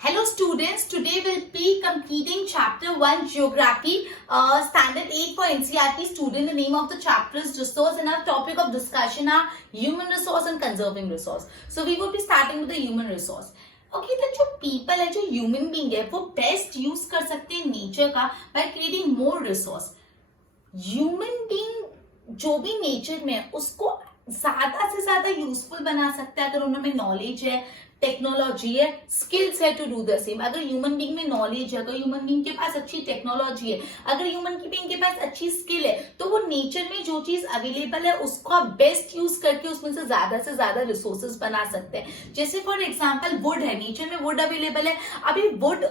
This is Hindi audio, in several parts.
Hello students, today we'll be completing chapter 1 geography standard 8 for NCERT student. The name of the chapter is resource and our topic of discussion are human resource and conserving resource. So we will be starting with the human resource. Okay तो जो पीपल है, जो ह्यूमन बींग है, वो बेस्ट यूज कर सकते हैं नेचर का by creating more resource. Human being जो भी नेचर में है उसको ज्यादा से ज्यादा यूजफुल बना सकता है अगर उनमें नॉलेज है, टेक्नोलॉजी है, स्किल्स है टू डू द सेम. अगर ह्यूमन बींग में नॉलेज है, अगर ह्यूमन बींग के पास अच्छी टेक्नोलॉजी है, अगर ह्यूमन बींग के पास अच्छी स्किल है, तो वो नेचर में जो चीज अवेलेबल है उसको बेस्ट यूज करके उसमें से ज्यादा रिसोर्सेज बना सकते हैं. जैसे फॉर एग्जाम्पल वुड है, नेचर में वुड अवेलेबल है. अभी वुड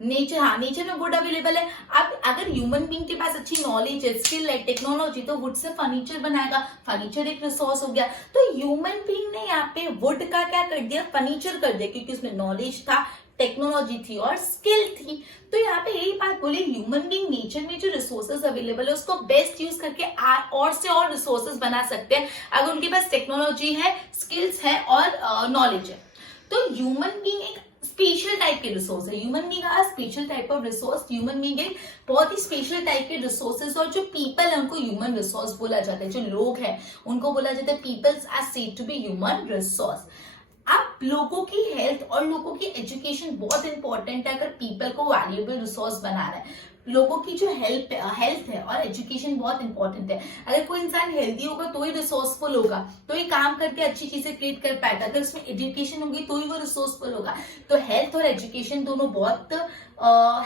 नेचर में वुड अवेलेबल है. अब अगर ह्यूमन बींग के पास अच्छी नॉलेज है, स्किल है, टेक्नोलॉजी, तो वुड से फर्नीचर बनाएगा. फर्नीचर एक रिसोर्स हो गया. तो ह्यूमन बींग ने यहाँ पे वुड का क्या कर दिया, फर्नीचर कर दिया, क्योंकि उसमें नॉलेज था, टेक्नोलॉजी थी और स्किल थी. तो यहाँ पे यही बात बोली, ह्यूमन बींग नेचर में जो रिसोर्सेज अवेलेबल है उसको बेस्ट यूज करके और से और रिसोर्सेज बना सकते हैं अगर उनके पास टेक्नोलॉजी है, स्किल्स है और नॉलेज है. तो ह्यूमन बींग एक स्पेशल टाइप के रिसोर्स है. ह्यूमन बींग का special type of resource. Human being एक बहुत ही स्पेशल टाइप के रिसोर्सेज और जो पीपल है उनको ह्यूमन रिसोर्स बोला जाता है. जो लोग हैं उनको बोला जाता है peoples are said to be human resource. अब लोगों की हेल्थ और लोगों की एजुकेशन बहुत इंपॉर्टेंट है अगर पीपल को वैल्यूएबल रिसोर्स बनाना है. लोगों की जो हेल्थ है और एजुकेशन बहुत इंपॉर्टेंट है. अगर कोई इंसान हेल्दी होगा तो ही रिसोर्सफुल होगा, तो ही काम करके अच्छी चीजें क्रिएट कर पाएगा. अगर उसमें एजुकेशन होगी तो ही वो रिसोर्सफुल होगा. तो हेल्थ और एजुकेशन दोनों बहुत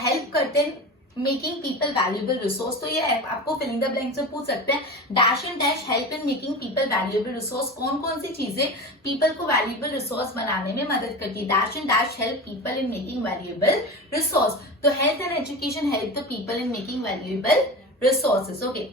हेल्प करते हैं मेकिंग पीपल वैल्यूएबल रिसोर्स. तो ये आपको फिलिंग द ब्लैंक्स में पूछ सकते हैं, dash and dash help in making people valuable resource. कौन कौन सी चीजें पीपल को वैल्यूएबल रिसोर्स बनाने में मदद करती है. Dash and dash help people in making valuable resource. तो health and education help the people in making valuable resources. Okay,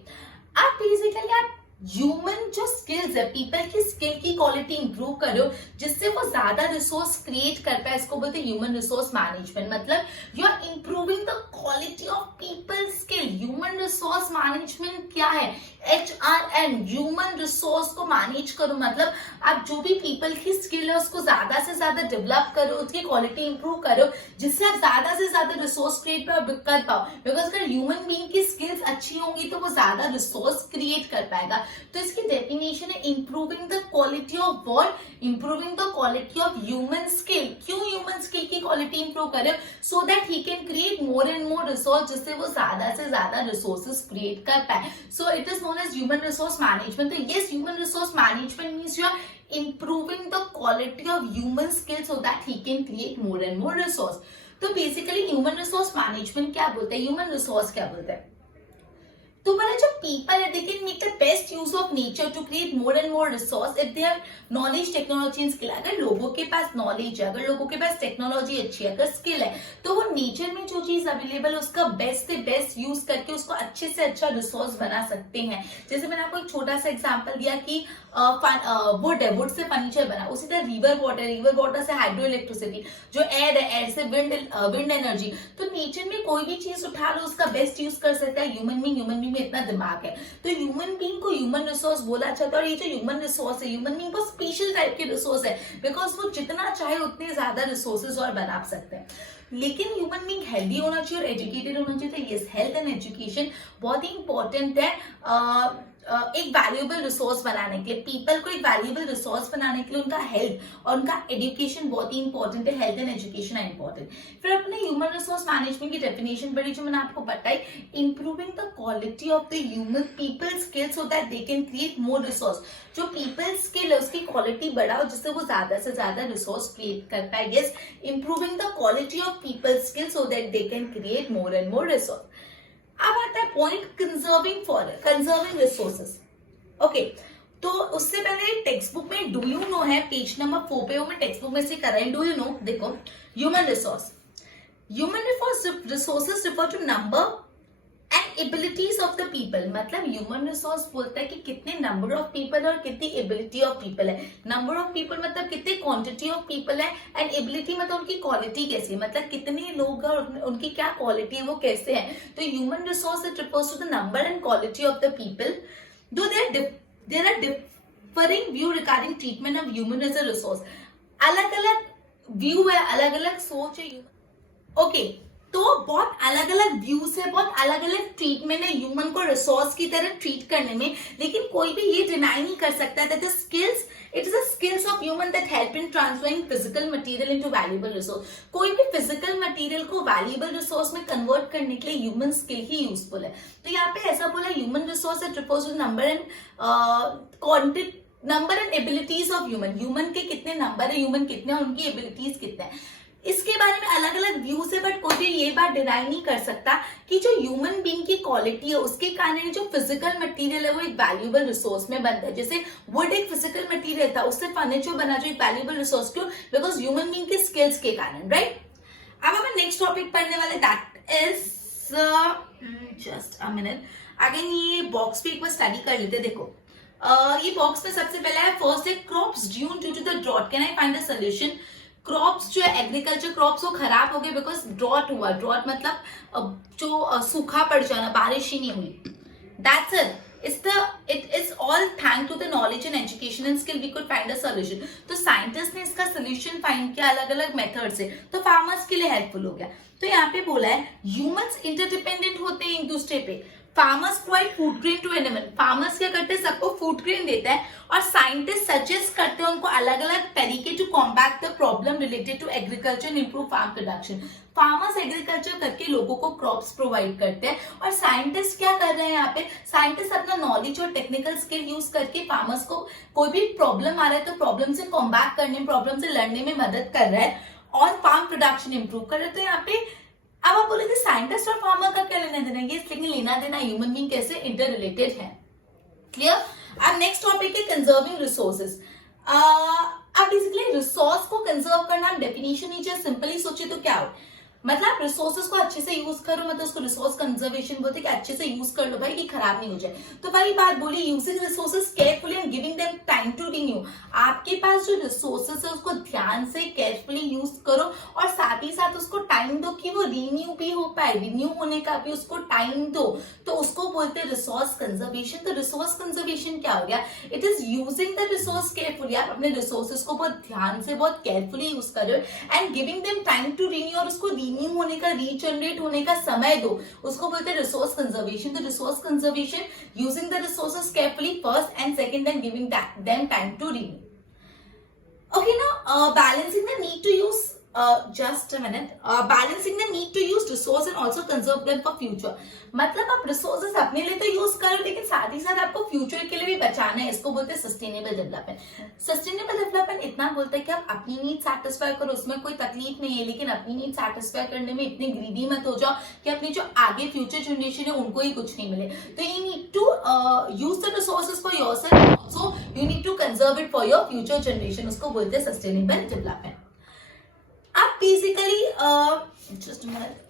अब बेसिकली आप ह्यूमन जो स्किल्स है, पीपल की स्किल की क्वालिटी इंप्रूव करो जिससे वो ज्यादा रिसोर्स क्रिएट कर पाए. इसको बोलते हैं ह्यूमन रिसोर्स मैनेजमेंट. मतलब you are improving the quality of people skill. Human resource management क्या है? HRM, ह्यूमन रिसोर्स को मैनेज करो. मतलब आप जो भी पीपल की स्किल है उसको ज्यादा से ज्यादा डेवलप करो, उसकी क्वालिटी इंप्रूव करो जिससे आप ज्यादा से ज्यादा रिसोर्स क्रिएट कर पाओ. बिकॉज अगर ह्यूमन बीइंग की स्किल्स अच्छी होंगी तो वो ज्यादा रिसोर्स क्रिएट कर पाएगा. तो इसकी डेफिनेशन है improving the quality of what, improving the quality of human skill. क्यों ह्यूमन स्किल की क्वालिटी इंप्रूव करे? So that he can create more and more resource, जिससे वो ज्यादा से ज्यादा रिसोर्सेज क्रिएट कर पाए. So it is known as human resource management. तो yes, human resource management means you are improving the quality of human skills so that he can create more and more resource. तो बेसिकली ह्यूमन रिसोर्स मैनेजमेंट क्या बोलते हैं, ह्यूमन रिसोर्स क्या बोलते हैं? तो बोले जो पीपल है, they can make the best use of nature to create more and more resource if they have knowledge, technology and skill. अगर लोगों के पास नॉलेज है, अगर लोगों के पास टेक्नोलॉजी अच्छी है, अगर स्किल है, तो वो नेचर में जो चीज अवेलेबल है उसका बेस्ट से बेस्ट यूज करके उसको अच्छे से अच्छा रिसोर्स बना सकते हैं. जैसे मैंने आपको एक छोटा सा एग्जाम्पल दिया कि वुड है, वुड से फर्नीचर बना. उसी तरह रिवर वाटर से हाइड्रो इलेक्ट्रिसिटी, जो एयर है, एयर से विंड एनर्जी. तो नेचर में कोई भी चीज उठा लो उसका बेस्ट यूज कर सकता है ह्यूमन बीइंग में इतना दिमाग है. तो ह्यूमन बीइंग को ह्यूमन रिसोर्स बोला जाता है. और ये जो ह्यूमन रिसोर्स है, ह्यूमन बीइंग बहुत स्पेशल टाइप के रिसोर्स है बिकॉज वो जितना चाहे उतने ज्यादा रिसोर्सेज और बना सकते हैं. लेकिन ह्यूमन बीइंग हेल्दी होना चाहिए और एजुकेटेड होना चाहिए. तो यस, हेल्थ एंड एजुकेशन बहुत ही इंपॉर्टेंट है एक वैल्यूएबल रिसोर्स बनाने के लिए. पीपल को एक वैल्यूएबल रिसोर्स बनाने के लिए उनका हेल्थ और उनका एजुकेशन बहुत ही इंपॉर्टेंट है. हेल्थ एंड एजुकेशन है इंपॉर्टेंट. फिर अपने ह्यूमन रिसोर्स मैनेजमेंट की डेफिनेशन पढ़ी जो मैंने आपको बताई, improving the quality of the human people skill so that they can create more resource. जो पीपल स्किल है उसकी क्वालिटी बढ़ाओ जिससे वो ज्यादा से ज्यादा रिसोर्स क्रिएट कर पाए. Yes, improving the quality of people skill so that they can create more and more resource. अब आता है पॉइंट कंजर्विंग रिसोर्सेस. ओके, तो उससे पहले टेक्स्ट बुक में डू यू नो है, पेज नंबर 4 पे मैं टेक्स्ट बुक में से कर रहा हूं. डू यू नो, देखो, human resources refer to number and abilities of the people. मतलब ह्यूमन रिसोर्स बोलता है कि कितने नंबर ऑफ पीपल और कितनी एबिलिटी ऑफ पीपल है. नंबर ऑफ पीपल मतलब कितनी क्वांटिटी ऑफ पीपल है, एंड एबिलिटी मतलब उनकी क्वालिटी कैसी है, मतलब कितने लोग और उनकी क्या क्वालिटी है, वो कैसे है. तो human resource it refers to the number and quality of the people. Though there are differing view regarding treatment of human as a resource. अलग अलग व्यू है, अलग अलग सोच है। ओके, तो बहुत अलग अलग व्यूज है, बहुत अलग अलग ट्रीटमेंट है ह्यूमन को रिसोर्स की तरह ट्रीट करने में, लेकिन कोई भी ये डिनाई नहीं कर सकता that the skills, it is the skills of human that help in transferring physical material into valuable resource. कोई भी फिजिकल मटेरियल को वैल्यूएबल रिसोर्स में कन्वर्ट करने के लिए ह्यूमन स्किल ही यूजफुल है। तो यहाँ पे ऐसा बोला human resource it refers to number and quantity, number and abilities of human, human के कितने नंबर है, ह्यूमन कितने और उनकी एबिलिटीज कितने हैं, इसके बारे में अलग अलग व्यूज है। बट कोई भी ये बात डिनाई नहीं कर सकता कि जो ह्यूमन बीइंग की क्वालिटी है उसके कारण जो फिजिकल मटेरियल है वो एक वैल्यूएबल रिसोर्स में बनता है। जैसे वुड एक फिजिकल मटेरियल था, उससे फर्नीचर बना जो एक वैल्यूएबल रिसोर्स, क्यों? बिकॉज ह्यूमन बीइंग के स्किल्स के कारण, राइट। अब हम नेक्स्ट टॉपिक पढ़ने वाले, that is just a minute. Again ये बॉक्स पे एक बार स्टडी कर लेते। देखो ये बॉक्स में सबसे पहला है, फर्स्ट है crops dune due to the drought, can I find the solution. Crops जो है एग्रीकल्चर क्रॉप्स वो खराब हो गए बिकॉज ड्रॉट हुआ। ड्रॉट मतलब जो सूखा पड़ जाना, बारिश ही नहीं हुई। That's it, it is all thanks to the knowledge and education and skill we could find a solution। तो साइंटिस्ट ने इसका सोल्यूशन फाइंड किया अलग अलग मेथड से, तो फार्मर्स के लिए हेल्पफुल हो गया। तो यहाँ पे बोला है ह्यूमंस इंटरडिपेंडेंट होते हैं एक दूसरे पे। Farmers provide food grain to animal, farmers क्या करते हैं, सबको फूड ग्रेन देता है, और साइंटिस्ट सजेस्ट करते हैं उनको अलग अलग तरीके to combat the problem related to agriculture and improve farm production. Farmers agriculture करके लोगों को क्रॉप्स प्रोवाइड करते हैं, और साइंटिस्ट क्या कर रहे हैं यहाँ पे, साइंटिस्ट अपना नॉलेज और टेक्निकल स्किल यूज करके फार्मर्स को कोई भी प्रॉब्लम आ रहा है तो प्रॉब्लम से कॉम्बैट करने, प्रॉब्लम से लड़ने में मदद कर रहा है और फार्म प्रोडक्शन इंप्रूव कर रहा है। तो यहाँ पे अब आप बोले साइंटिस्ट और फार्मर का क्या लेना देना, ये लेकिन लेना देना ह्यूमन बीइंग कैसे इंटर रिलेटेड है। क्लियर। अब नेक्स्ट टॉपिक है कंजर्विंग रिसोर्सेज। अब बेसिकली रिसोर्स को कंजर्व करना, डेफिनेशन नीचे सिंपली सोचे तो क्या हो, मतलब रिसोर्सेज को अच्छे से यूज करो, मतलब उसको रिसोर्स कंजर्वेशन बोलते हैं कि अच्छे से यूज कर लो भाई कि खराब नहीं हो जाए। तो भाई बात बोली using resources carefully and giving them time to renew. आपके पास जो रिसोर्सेज है उसको ध्यान से केयरफुली यूज करो और साथ ही साथ उसको टाइम दो कि वो रिन्यू भी हो पाए, रिन्यू होने का भी उसको टाइम दो, तो उसको बोलते हैं रिसोर्स कंजर्वेशन। तो रिसोर्स कंजर्वेशन क्या हो गया, it is using the resource carefully. आप अपने रिसोर्सेज को बहुत ध्यान से बहुत केयरफुली यूज कर रहे हो and giving them time to renew, और उसको रिन्यू होने का, रीजनरेट होने का समय दो, उसको बोलते हैं रिसोर्स कंजर्वेशन। तो resource conservation using the resources carefully first and second, then giving them time to renew. Okay, now balancing the need to use, just a minute, balancing the need to use resource and also conserve them for future। मतलब आप रिसोर्सेज अपने लिए तो यूज करो लेकिन साथ ही साथ आपको फ्यूचर के लिए भी बचाना है, इसको बोलते हैं सस्टेनेबल डेवलपमेंट। सस्टेनेबल डेवलपमेंट इतना बोलता है कि आप अपनी नीड सेटिस्फाई करो, उसमें कोई तकलीफ नहीं है, लेकिन अपनी नीड सेटिस्फाई करने में इतने ग्रीडी मत हो जाओ कि अपनी जो आगे फ्यूचर जनरेशन है उनको ही कुछ नहीं मिले। तो you need to use the resources for yourself, also you need to conserve it for your future generation, उसको बोलते हैं सस्टेनेबल डेवलपमेंट। अब बेसिकली जस्ट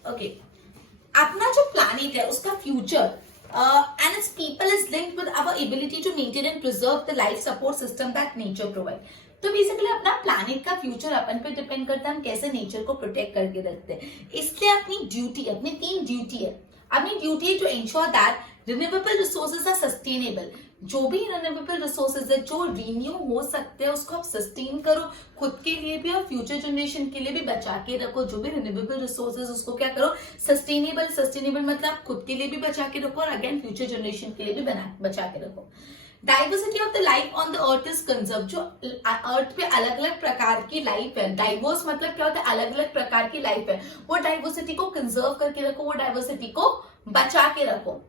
ओके, अपना जो प्लैनेट है उसका future and its people is linked with our ability to maintain and preserve the life support system that nature provide. तो बेसिकली अपना प्लैनेट का फ्यूचर अपन पे डिपेंड करता है हम कैसे नेचर को प्रोटेक्ट करके रखते हैं। इसलिए अपनी ड्यूटी, अपनी 3 ड्यूटी है। अपनी ड्यूटी है to ensure that renewable resources are sustainable. जो भी रिन्यूएबल रिसोर्सेज है जो रिन्यू हो सकते हैं उसको आप सस्टेन करो, खुद के लिए भी और फ्यूचर जनरेशन के लिए भी बचा के रखो। जो भी रिन्यूएबल रिसोर्सेज उसको क्या करो, सस्टेनेबल। सस्टेनेबल मतलब खुद के लिए भी बचा के रखो और अगेन फ्यूचर जनरेशन के लिए भी बचा के रखो। Diversity of the life on the earth is conserve. जो अर्थ पे अलग अलग प्रकार की लाइफ है, डाइवर्स मतलब क्या होता है, अलग अलग प्रकार की लाइफ है, वो डाइवर्सिटी को कंजर्व करके रखो, वो डाइवर्सिटी को बचा के रखो।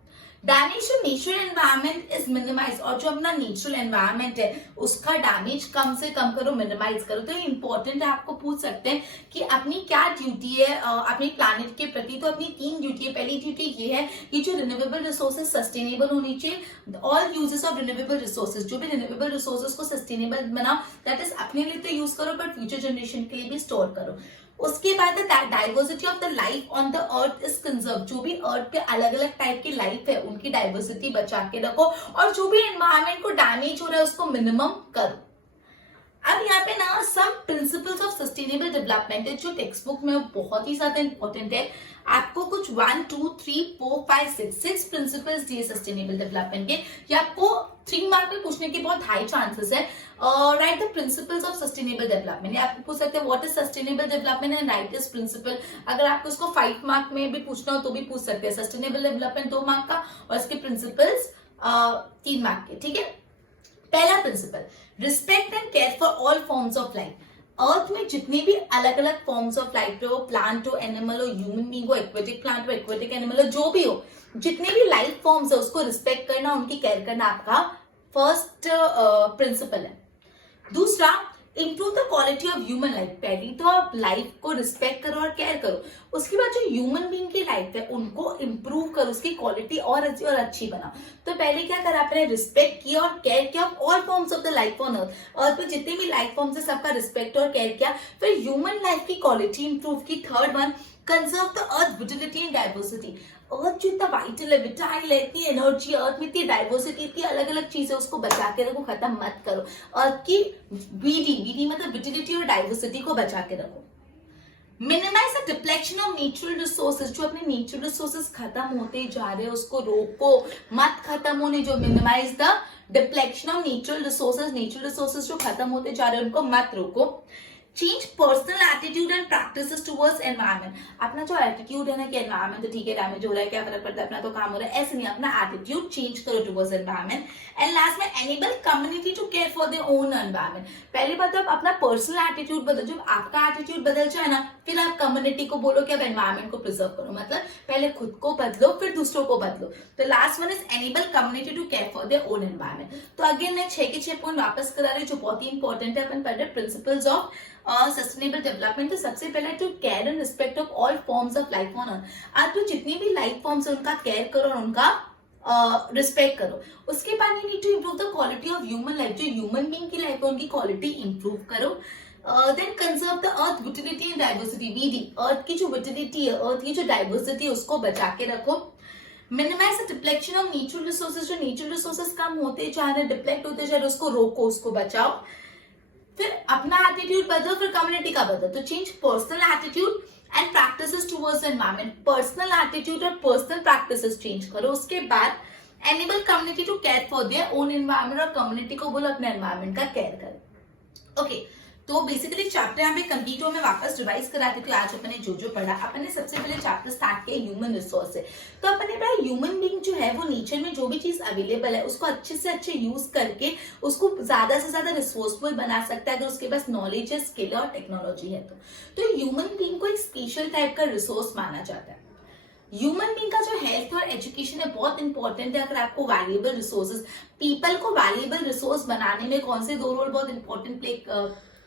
Damage to natural environment is minimise, और जो अपना नेचुरल एनवायरनमेंट है उसका डैमेज कम से कम करो, मिनिमाइज करो। तो ये इंपॉर्टेंट है, आपको पूछ सकते हैं कि अपनी क्या ड्यूटी है अपने प्लैनेट के प्रति। तो अपनी 3 ड्यूटी है। पहली ड्यूटी ये है कि जो रिन्यूएबल रिसोर्सेज सस्टेनेबल होनी चाहिए, all uses of renewable resources, जो भी रिन्यूएबल रिसोर्सेज को सस्टेनेबल बनाओ, दैट इज अपने लिए तो यूज करो बट फ्यूचर जनरेशन के लिए भी स्टोर करो। उसके बाद diversity of the life on the earth is conserve. जो भी अर्थ पे अलग अलग टाइप की लाइफ है उनकी डाइवर्सिटी बचा के रखो, और जो भी एनवायरनमेंट को डैमेज हो रहा है उसको मिनिमम करो। अब यहाँ पे ना some principles of sustainable development है जो टेक्स्ट बुक में बहुत ही ज्यादा इंपॉर्टेंट है। आपको कुछ 1 2 3 4 5 6 प्रिंसिपल्स दिए सस्टेनेबल डेवलपमेंट के। ये आपको 3 मार्क में पूछने के बहुत हाई चांसेस है। Right the principles of sustainable development, आपको पूछ सकते हैं what is sustainable development and right this principle. अगर आपको इसको 5 मार्क में भी पूछना हो तो भी पूछ सकते हैं। सस्टेनेबल डेवलपमेंट 2 मार्क का और इसके प्रिंसिपल्स 3 मार्क के। ठीक है, पहला principle, respect and care for all forms of life. Earth में जितने भी अलग अलग फॉर्म्स ऑफ लाइफ हो, प्लांट हो, एनिमल हो, ह्यूमन बीइंग हो, एक्वेटिक प्लांट हो, एक्वेटिक एनिमल हो, जो भी हो, जितने भी लाइफ फॉर्म्स है उसको रिस्पेक्ट करना, उनकी केयर करना आपका फर्स्ट प्रिंसिपल है। दूसरा, improve the quality of human life. पहली तो आप लाइफ को रिस्पेक्ट करो और केयर करो, उसके बाद जो ह्यूमन बीइंग की लाइफ है उनको इंप्रूव करो, उसकी क्वालिटी और अच्छी बनाओ। तो पहले क्या करा आपने, रिस्पेक्ट किया और केयर किया all forms of the life on earth. Earth पे जितने भी लाइफ फॉर्म्स है सबका रिस्पेक्ट और केयर किया, फिर ह्यूमन लाइफ की क्वालिटी इंप्रूव की। Third one, conserve the earth vitality and diversity. Earth जो इतना वाइटल है, विटाइल है, इतनी एनर्जी, अर्थ में इतनी डाइवर्सिटी, इतनी अलग अलग चीजें, उसको बचा के रखो, खत्म मत करो। अर्थ की वीडी मतलब विजिलिटी और डाइवर्सिटी को बचा के रखो। Minimise the depletion of natural resources. जो अपने नेचुरल रिसोर्सेज खत्म होते जा रहे हैं उसको रोको, मत खत्म होने जो। Minimise the depletion of natural resources जो खत्म होते जा रहे हैं उनको मत रोको। Change personal attitude and practices towards environment. अपना जो एटीट्यूड है ना कि एनवायरनमेंट तो ठीक है, डैमेज हो रहा है, क्या फर्क पड़ता है, अपना तो काम हो रहा है, ऐसे नहीं, अपना एटीट्यूड चेंज करो टुवर्ड्स एनवायरनमेंट। एंड लास्ट में, enable community to care for their own environment. पहली बात तो आप अपना पर्सनल एटीट्यूड बदलो, जब आपका एटीट्यूड बदल जाए ना फिर आप कम्युनिटी को बोलो कि अब एनवायरनमेंट को प्रिजर्व करो। मतलब पहले खुद को बदलो फिर दूसरों को बदलो। तो last one is enable community to care for their own environment. तो अगेन मैं 6 के 6 पॉइंट वापस करा रही हूँ जो बहुत ही इंपॉर्टेंट है। अपन पढ़ रहे प्रिंसिपल्स ऑफ सस्टेनेबल डेवलपमेंट। तो सबसे पहले to care and respect of all forms of life on earth. आप तो जितनी भी लाइफ फॉर्म्स है उनका केयर करो और उनका रिस्पेक्ट करो। उसके बाद you need to improve the quality of human life. जो ह्यूमन बीइंग की लाइफ है उनकी क्वालिटी इंप्रूव करो। Then conserve the earth vitality and diversity. वीडी, अर्थ की जो विटिलिटी है, अर्थ की जो डाइवर्सिटी है उसको बचा के रखो। Minimise the depletion of natural resources. जो नेचुरल रिसोर्सेज कम होते जा रहे, डिप्लेक्ट होते जा रहे, उसको रोको, उसको बचाओ। फिर अपना एटीट्यूड बदलो, फिर कम्युनिटी का बदलो। तो change personal attitude and practices towards environment. Personal attitude और पर्सनल प्रैक्टिसेस चेंज करो। उसके बाद enable community to care for their own environment. और कम्युनिटी को बोलो अपने एनवायरनमेंट का केयर करो। ओके, तो बेसिकली चैप्टर यहाँ पे कंप्लीट हो। मैं वापस रिवाइज करा देती हूँ। आज अपन ने जो पढ़ा, अपन ने सबसे पहले चैप्टर स्टार्ट किया ह्यूमन रिसोर्स से। तो अपन ने पढ़ा ह्यूमन बीइंग जो है वो नेचर में जो भी चीज अवेलेबल है उसको अच्छे से अच्छे यूज करके उसको ज्यादा से ज्यादा रिसोर्सफुल बना सकता है अगर उसके पास नॉलेज है, स्किल और टेक्नोलॉजी है। तो ह्यूमन बीइंग को एक स्पेशल टाइप का रिसोर्स माना जाता है। ह्यूमन बीइंग का जो हेल्थ और एजुकेशन है बहुत इंपॉर्टेंट है। अगर आपको वैल्यूएबल रिसोर्सेज, पीपल को वैल्यूएबल रिसोर्स बनाने में कौन से 2 रोल बहुत इंपॉर्टेंट प्ले,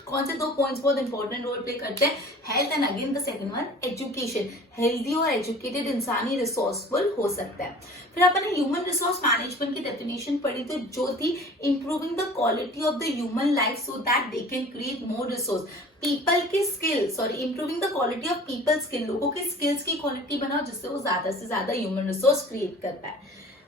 कौन से 2 पॉइंट्स बहुत इंपॉर्टेंट रोल प्ले करते हैं, health and again the second one education. Healthy और एजुकेटेड इंसान ही रिसोर्सफुल हो सकता है। फिर अपन ने ह्यूमन रिसोर्स मैनेजमेंट की डेफिनेशन पढ़ी तो जो थी improving the quality of the human life so that they can create more resource. People की skill, improving the quality of people skill. लोगों की स्किल्स की क्वालिटी बनाओ जिससे वो ज्यादा से ज्यादा ह्यूमन रिसोर्स क्रिएट कर पाए।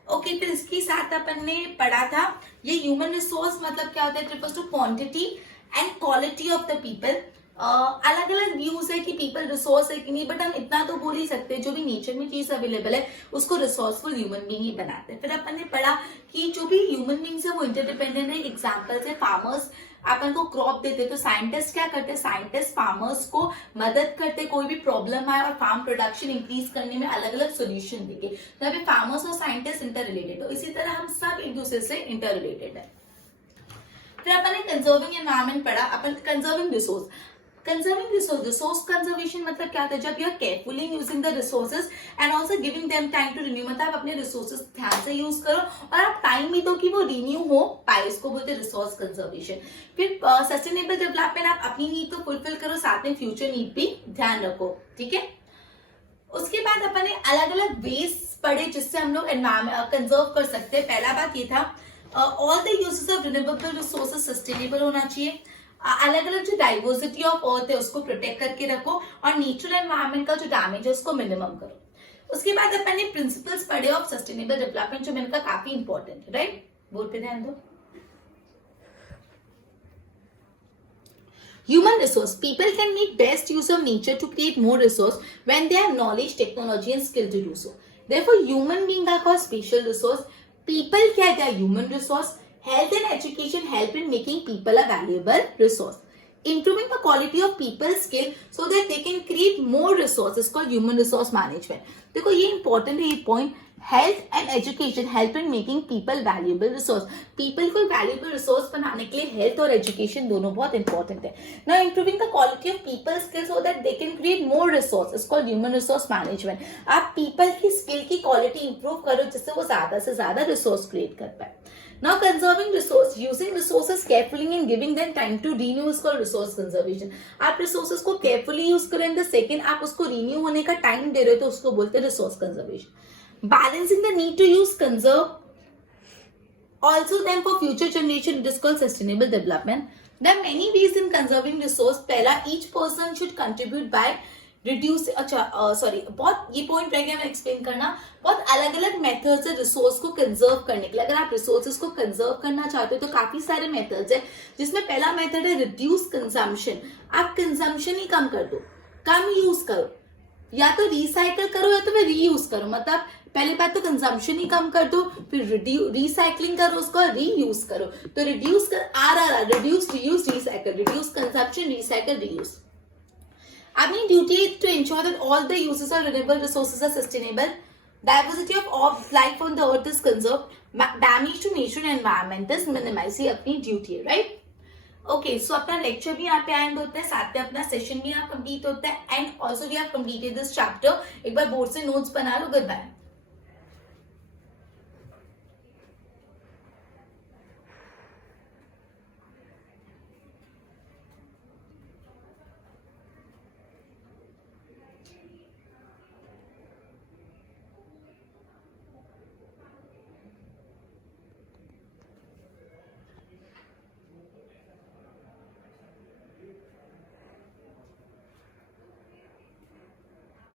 ओके, फिर इसके साथ अपन ने पढ़ा था ये ह्यूमन रिसोर्स मतलब क्या होता है, it refers to quantity and quality of the people. अलग अलग व्यूज है कि पीपल रिसोर्स है कि नहीं, बट हम इतना तो बोल ही सकते हैं जो भी नेचर में चीज अवेलेबल है उसको रिसोर्सफुल ह्यूमन बीइंग ही बनाते हैं। फिर अपन ने पढ़ा कि जो भी ह्यूमन बीइंग्स है वो इंटरडिपेंडेंट है। एग्जांपल्स है फार्मर्स अपन को क्रॉप देते तो साइंटिस्ट क्या करते हैं, साइंटिस्ट फार्मर्स को मदद करते कोई भी प्रॉब्लम आए और फार्म प्रोडक्शन इंक्रीज करने में अलग अलग सोल्यूशन देके। तो अभी फार्मर्स और साइंटिस्ट इंटर रिलेटेड हो, इसी तरह हम सब एक दूसरे से इंटर रिलेटेड है। फिर अपन ने कंजर्विंग एनवायरनमेंट पढ़ा, अपन कंजर्विंग रिसोर्स कंजर्वेशन मतलब क्या होता है, जब you are carefully using the resources and also giving them time to renew. मतलब आप अपने रिसोर्सेज ध्यान से यूज करो और आप टाइम भी दो कि वो रिन्यू हो पाए, इसको बोलते हैं रिसोर्स कंजर्वेशन। फिर सस्टेनेबल डेवलपमेंट, आप अपनी नीड तो फुलफिल करो साथ में फ्यूचर नीड भी ध्यान रखो, ठीक है। उसके बाद अपन ने अलग अलग वेज पढ़े जिससे हम लोग एनवायरमेंट कंजर्व कर सकते हैं। पहला बात ये था all the uses of renewable resources sustainable होना चाहिए। अलग अलग जो डाइवर्सिटी ऑफ अर्थ है उसको प्रोटेक्ट करके रखो और नेचुरल एनवायरनमेंट का जो डैमेज है उसको मिनिमम करो। उसके बाद अपन ने प्रिंसिपल्स पढ़े ऑफ सस्टेनेबल डेवलपमेंट जो मैंने कहा काफी इंपॉर्टेंट है, राइट। बोल पे ध्यान दो। Human resource. People can make best use of nature to create more resource when they have knowledge, technology and skill to do so. Therefore, human being are called special resource. People क्या है? Human resource. Health and education help in making people a valuable resource. Improving the quality of people's skill so that they can create more resources called human resource management. देखो ये important है ये point. Health and education help in making people valuable resource. People को valuable resource बनाने के लिए health और education दोनों बहुत important है. Now improving the quality of people's skill so that they can create more resource is called human resource management. आप people की skill की quality improve करो जिससे वो ज़्यादा से ज़्यादा resource create कर पाए. Now conserving resource, using resources carefully and giving them time to renew is called resource conservation. आप resources को carefully use करें, the second आप उसको renew होने का time दे रहे हो तो उसको बोलते हैं resource conservation. Balancing the need to use, conserve also then for future generation, it is called sustainable development. There are many ways in conserving resource. पहला, each person should contribute by reduce बहुत ये पॉइंट रह गया मैं एक्सप्लेन करना. बहुत अलग अलग मेथड्स है रिसोर्स को कंजर्व करने के लिए. अगर आप रिसोर्सेज को कंजर्व करना चाहते हो तो काफी सारे मेथड्स है, जिसमें पहला मेथड है रिड्यूस कंजम्पशन. आप कंजम्पशन ही कम कर दो, कम यूज करो, या तो रिसाइकल करो या तो फिर रीयूज करो. मतलब पहली बात तो कंजम्पशन ही कम कर दो, फिर रिसाइकलिंग करो, उसको रीयूज करो. तो रिड्यूस कर reduce reuse recycle, reduce consumption recycle reuse. Our duty is to ensure that all the uses of renewable resources are sustainable. Diversity of life on the earth is conserved. Damage to nature and environment is minimized. ये अपनी ड्यूटी है, राइट? ओके, सो अपना लेक्चर भी यहाँ पे एंड होता है, साथ में अपना सेशन भी यहाँ कंप्लीट होता है, and also we have completed this chapter. एक बार बोर्ड से नोट्स बना लो. Good bye.